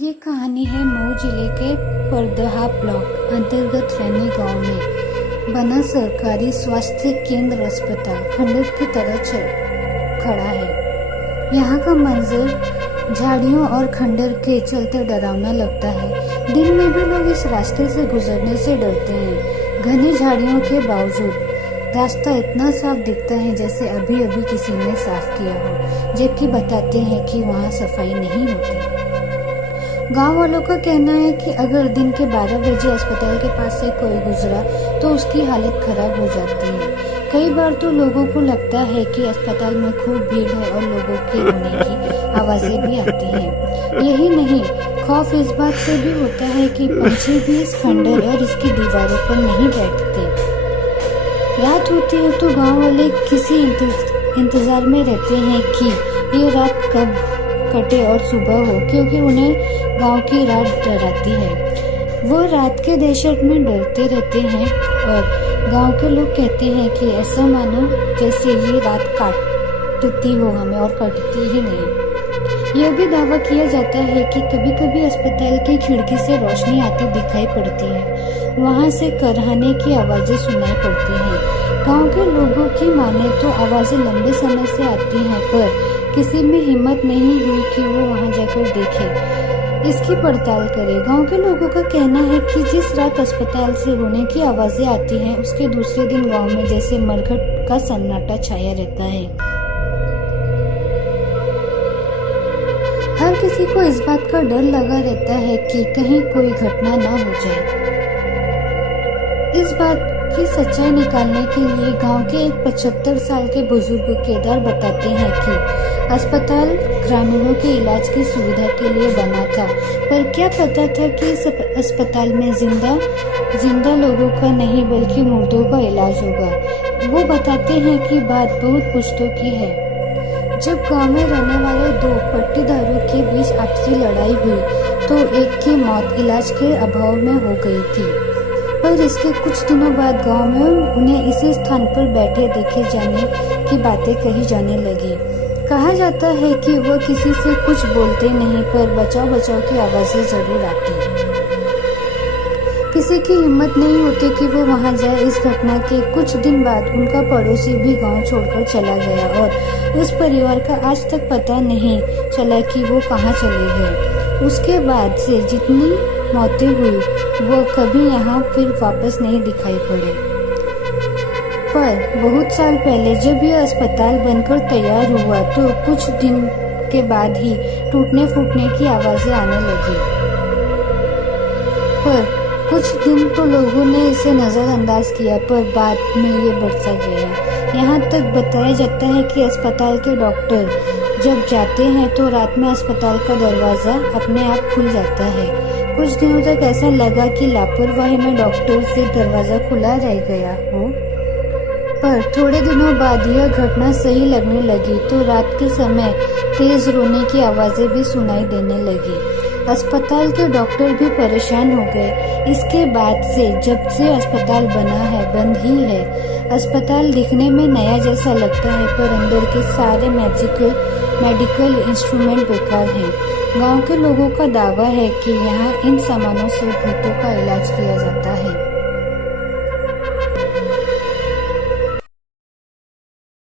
ये कहानी है मऊ जिले के परदहा ब्लॉक अंतर्गत रैनी गांव में बना सरकारी स्वास्थ्य केंद्र अस्पताल खंडर की तरह खड़ा है। यहाँ का मंजर झाड़ियों और खंडर के चलते डरावना लगता है। दिन में भी लोग इस रास्ते से गुजरने से डरते हैं। घनी झाड़ियों के बावजूद रास्ता इतना साफ दिखता है जैसे अभी अभी किसी ने साफ किया हो, जबकि बताते हैं कि वहाँ सफाई नहीं होती। गांव वालों का कहना है कि अगर दिन के 12 बजे अस्पताल के पास से कोई गुजरा तो उसकी हालत खराब हो जाती है। कई बार तो लोगों को लगता है कि अस्पताल में खूब भीड़ है और लोगों के रोने की आवाजें भी आती हैं। यही नहीं, खौफ इस बात से भी होता है कि पंछी भी इस खंडर और इसकी दीवारों पर नहीं बैठते। रात होती है तो गांव वाले किसी इंतजार में रहते हैं कि ये रात कब कटे और सुबह हो, क्योंकि उन्हें गांव की रात डराती है। वो रात के दहशत में डरते रहते हैं और गांव के लोग कहते हैं कि ऐसा मानो जैसे ये रात काटती हो हमें, और कटती ही नहीं। यह भी दावा किया जाता है कि कभी कभी अस्पताल की खिड़की से रोशनी आती दिखाई पड़ती है, वहां से करहाने की आवाजें सुनाई पड़ती हैं। गांव के लोगों की माने तो आवाजें लंबे समय से आती हैं, पर किसी में हिम्मत नहीं हुई कि वो वहां जाकर देखे, इसकी पड़ताल करे। गांव के लोगों का कहना है कि जिस रात अस्पताल से रोने की आवाजें आती हैं, उसके दूसरे दिन गांव में जैसे मरघट का सन्नाटा छाया रहता है। हर किसी को इस बात का डर लगा रहता है कि कहीं कोई घटना ना हो जाए। इस बात की सच्चाई निकालने के लिए गांव के एक 75 साल के बुजुर्ग केदार बताते हैं कि अस्पताल ग्रामीणों के इलाज की सुविधा के लिए बना था, पर क्या पता था कि इस अस्पताल में जिंदा लोगों का नहीं बल्कि मुर्दों का इलाज होगा। वो बताते हैं कि बात बहुत पुश्तों की है। जब गांव में रहने वाले दो पट्टीदारों के बीच आपसी लड़ाई हुई तो एक की मौत इलाज के अभाव में हो गई थी, पर इसके कुछ दिनों बाद गांव में उन्हें इसी स्थान पर बैठे देखे जाने की बातें कही जाने लगी। कहा जाता है कि वह किसी से कुछ बोलते नहीं, पर बचाव बचाव की आवाजें जरूर आती। किसी की हिम्मत नहीं होती कि वो वहां जाए। इस घटना के कुछ दिन बाद उनका पड़ोसी भी गांव छोड़कर चला गया और उस परिवार का आज तक पता नहीं चला कि वो कहां चले गए। उसके बाद से जितनी मौतें हुई वो कभी यहाँ फिर वापस नहीं दिखाई पड़े। पर बहुत साल पहले जब यह अस्पताल बनकर तैयार हुआ तो कुछ दिन के बाद ही टूटने फूटने की आवाजें आने लगी, पर कुछ दिन तो लोगों ने इसे नजरअंदाज किया, पर बाद में ये बढ़ता गया। यहाँ तक बताया जाता है कि अस्पताल के डॉक्टर जब जाते हैं तो रात में अस्पताल का दरवाजा अपने आप खुल जाता है। कुछ दिनों तक ऐसा लगा कि लापरवाही में डॉक्टर से दरवाजा खुला रह गया हो, पर थोड़े दिनों बाद यह घटना सही लगने लगी तो रात के समय तेज रोने की आवाजें भी सुनाई देने लगी। अस्पताल के डॉक्टर भी परेशान हो गए। इसके बाद से जब से अस्पताल बना है बंद ही है। अस्पताल दिखने में नया जैसा लगता है, पर अंदर के सारे मेडिकल इंस्ट्रूमेंट बेकार हैं। गांव के लोगों का दावा है कि यहाँ इन सामानों से भूतों का इलाज किया जाता है।